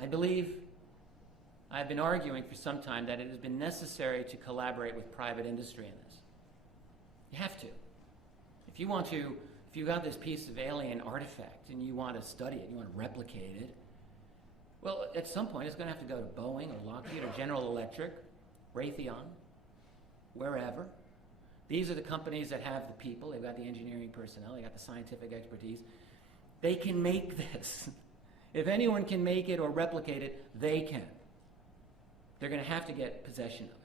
I believe I've been arguing for some time that it has been necessary to collaborate with private industry in this. You have to. If you got this piece of alien artifact and you want to study it, you want to replicate it, well, at some point it's going to have to go to Boeing or Lockheed or General Electric, Raytheon, wherever. These are the companies that have the people. They've got the engineering personnel. They've got the scientific expertise. They can make this. If anyone can make it or replicate it, they can. They're going to have to get possession of it.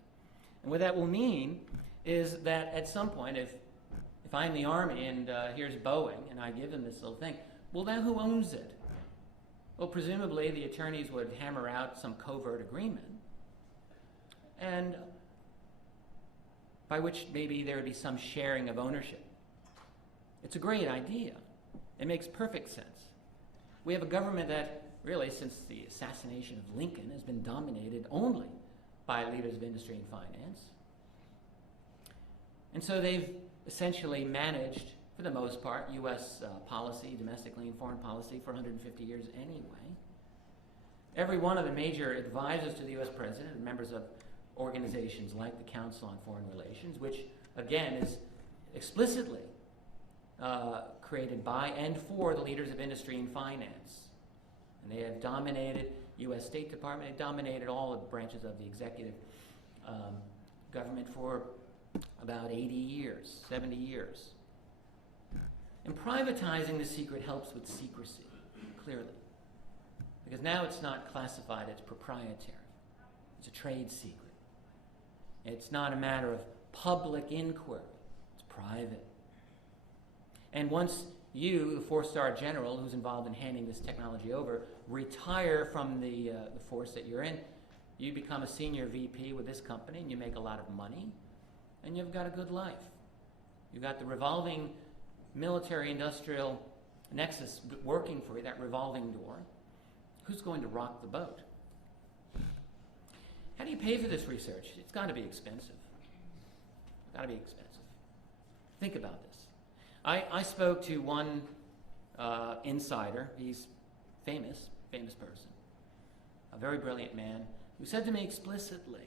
And what that will mean is that at some point, if I'm the Army and here's Boeing and I give them this little thing, well, then who owns it? Well, presumably the attorneys would hammer out some covert agreement, and by which maybe there would be some sharing of ownership. It's a great idea. It makes perfect sense. We have a government that really, since the assassination of Lincoln, has been dominated only by leaders of industry and finance. And so they've essentially managed, for the most part, U.S. policy, domestically and foreign policy, for 150 years anyway. Every one of the major advisors to the U.S. president are members of organizations like the Council on Foreign Relations, which, again, is explicitly created by and for the leaders of industry and finance. And they have dominated U.S. State Department. They've dominated all the branches of the executive government for about 80 years, 70 years. And privatizing the secret helps with secrecy, clearly. Because now it's not classified as proprietary. It's a trade secret. It's not a matter of public inquiry. It's private. And once you, the four-star general who's involved in handing this technology over, retire from the force that you're in, you become a senior VP with this company and you make a lot of money and you've got a good life. You've got the revolving military-industrial nexus working for you, that revolving door. Who's going to rock the boat? How do you pay for this research? It's got to be expensive. It's got to be expensive. Think about this. I spoke to one insider. He's famous person, a very brilliant man, who said to me explicitly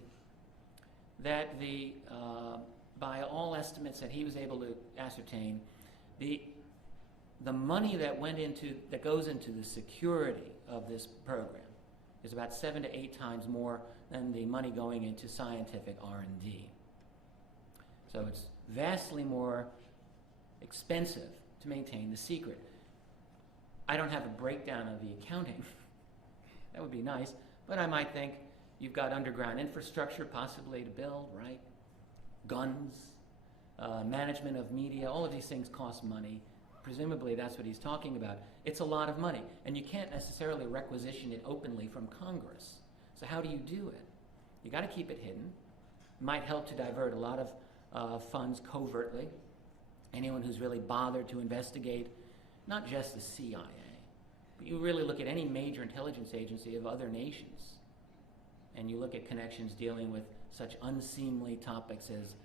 that by all estimates that he was able to ascertain, the money that goes into the security of this program is about 7 to 8 times more than the money going into scientific R&D. So it's vastly more expensive to maintain the secret. I don't have a breakdown of the accounting. That would be nice, but I might think you've got underground infrastructure possibly to build, right? Guns, management of media, all of these things cost money. Presumably that's what he's talking about. It's a lot of money, and you can't necessarily requisition it openly from Congress. So how do you do it? You got to keep it hidden. It might help to divert a lot of funds covertly. Anyone who's really bothered to investigate not just the CIA, but you really look at any major intelligence agency of other nations, and you look at connections dealing with such unseemly topics as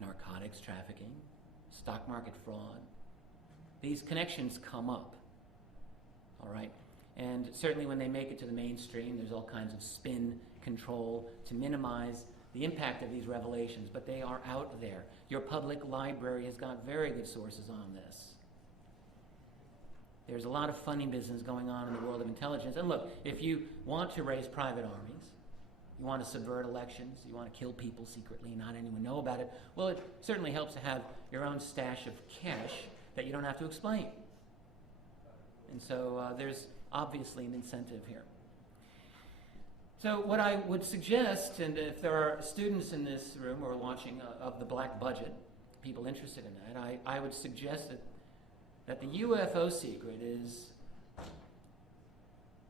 narcotics trafficking, stock market fraud. These connections come up, all right? And certainly when they make it to the mainstream, there's all kinds of spin control to minimize the impact of these revelations, but they are out there. Your public library has got very good sources on this. There's a lot of funny business going on in the world of intelligence. And look, if you want to raise private armies, you want to subvert elections, you want to kill people secretly and not anyone know about it, well, it certainly helps to have your own stash of cash that you don't have to explain. And so there's obviously an incentive here. So what I would suggest, and if there are students in this room or watching of the black budget, people interested in that, I would suggest that the UFO secret is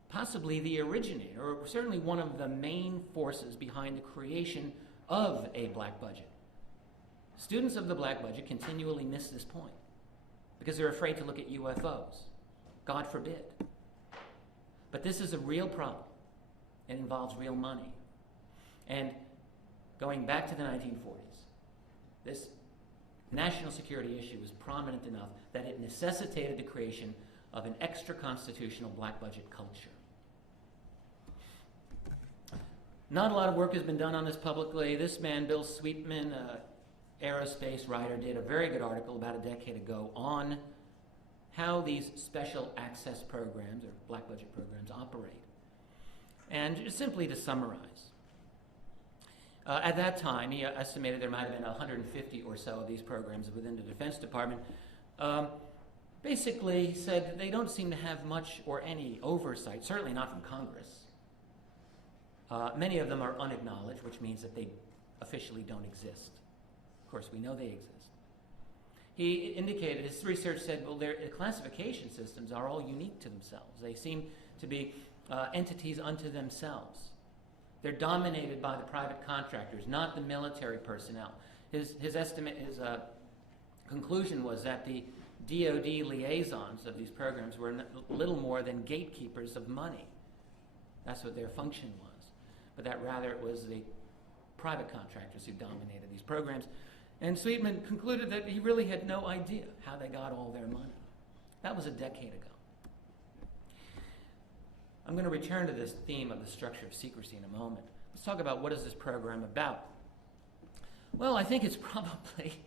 possibly the originator, or certainly one of the main forces behind the creation of a black budget. Students of the black budget continually miss this point because they're afraid to look at UFOs. God forbid. But this is a real problem. It involves real money. And going back to the 1940s, this national security issue was prominent enough that it necessitated the creation of an extra-constitutional black budget culture. Not a lot of work has been done on this publicly. This man, Bill Sweetman, aerospace writer, did a very good article about a decade ago on how these special access programs or black budget programs operate. And just simply to summarize, at that time, he estimated there might have been 150 or so of these programs within the Defense Department. Basically, he said they don't seem to have much or any oversight, certainly not from Congress. Many of them are unacknowledged, which means that they officially don't exist. Of course, we know they exist. He indicated, his research said, well, their classification systems are all unique to themselves. They seem to be entities unto themselves. They're dominated by the private contractors, not the military personnel. His conclusion was that the DoD liaisons of these programs were little more than gatekeepers of money. That's what their function was. But that rather it was the private contractors who dominated these programs. And Sweetman concluded that he really had no idea how they got all their money. That was a decade ago. I'm going to return to this theme of the structure of secrecy in a moment. Let's talk about what is this program about. Well, I think it's probably,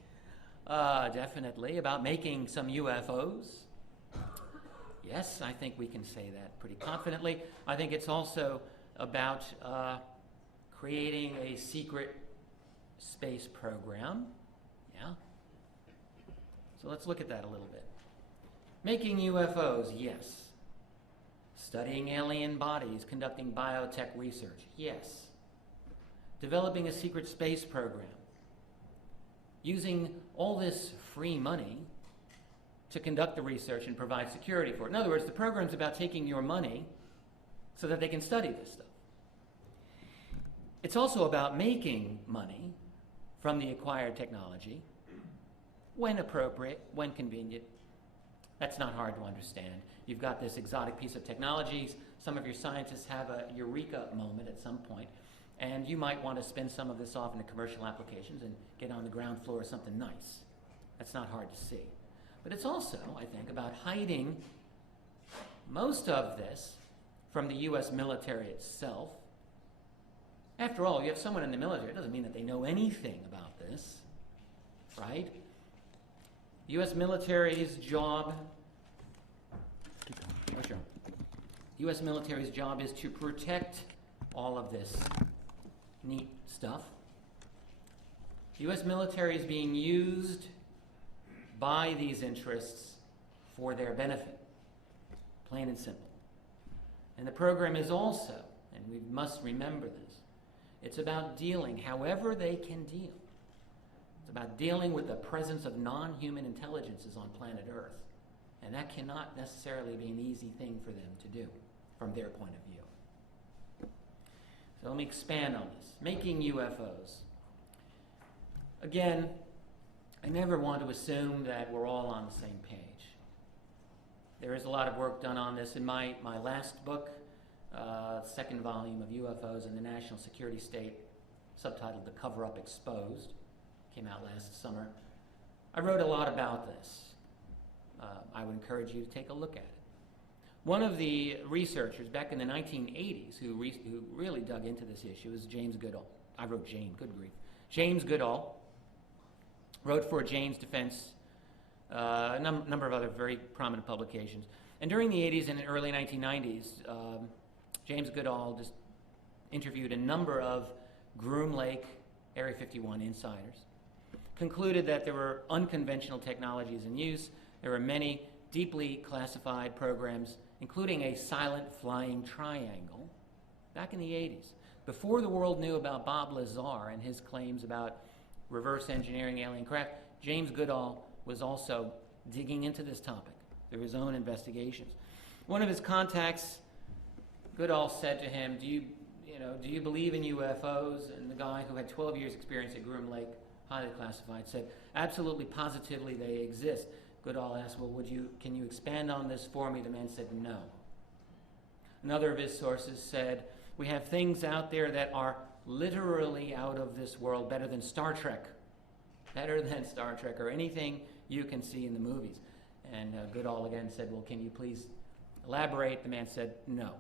definitely about making some UFOs. Yes, I think we can say that pretty confidently. I think it's also about creating a secret space program. Yeah. So let's look at that a little bit. Making UFOs, yes. Studying alien bodies, conducting biotech research, yes. Developing a secret space program. Using all this free money to conduct the research and provide security for it. In other words, the program's about taking your money so that they can study this stuff. It's also about making money from the acquired technology when appropriate, when convenient. That's not hard to understand. You've got this exotic piece of technology. Some of your scientists have a eureka moment at some point, and you might want to spin some of this off into commercial applications and get on the ground floor of something nice. That's not hard to see. But it's also, I think, about hiding most of this from the U.S. military itself. After all, you have someone in the military. It doesn't mean that they know anything about this, right? The U.S. military's job, U.S. military's job is to protect all of this neat stuff. The U.S. military is being used by these interests for their benefit, plain and simple. And the program is also, and we must remember this, it's about dealing however they can deal. It's about dealing with the presence of non-human intelligences on planet Earth. And that cannot necessarily be an easy thing for them to do from their point of view. So let me expand on this. Making UFOs. Again, I never want to assume that we're all on the same page. There is a lot of work done on this in my last book, second volume of UFOs in the National Security State, subtitled The Cover-Up Exposed, came out last summer. I wrote a lot about this. I would encourage you to take a look at it. One of the researchers back in the 1980s who really dug into this issue is James Goodall. I wrote James, good grief. James Goodall wrote for Jane's Defense, a number of other very prominent publications. And during the 80s and early 1990s, James Goodall just interviewed a number of Groom Lake Area 51 insiders, concluded that there were unconventional technologies in use. There were many deeply classified programs, including a silent flying triangle back in the 80s. Before the world knew about Bob Lazar and his claims about reverse engineering alien craft, James Goodall was also digging into this topic through his own investigations. One of his contacts, Goodall said to him, do you believe in UFOs? And the guy who had 12 years experience at Groom Lake, highly classified, said, absolutely, positively they exist. Goodall asked, well, can you expand on this for me? The man said, no. Another of his sources said, we have things out there that are literally out of this world, better than Star Trek, or anything you can see in the movies. And Goodall again said, well, can you please elaborate? The man said, no.